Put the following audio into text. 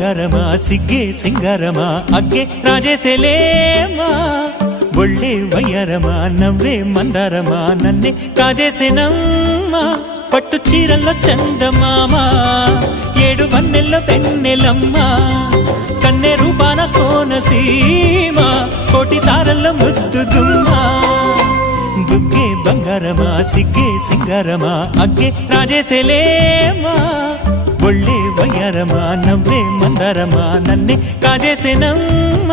ಬಂಗಾರಮ ಸಿಗ್ಗೆ ಸಿಂಗಾರಮ ಅಗ್ಗೆ ರಾಜೇಸೆಲೇಮಾ ಒಳ್ಳೆ ವಯ್ಯಾರಮ నవ్వే మందారమ నన్నే కాజేసేనమ్మ పట్టు చీరల్లో చందమామ ఏడు వన్నెల్లో వెన్నెలమ్మ కన్నె రూపాన కోనసీమ కోటి తారల్లో ముద్దుగుమ్మ బుగ్గే ಬಂಗಾರಮ సిగ్గే సింగారమ అగ్గే రాజేసెలేమా ಒಳ್ಳೆ ವಯ್ಯಾರಮ నవ్వే మందారమ నన్నే కాజేసేనమ్మ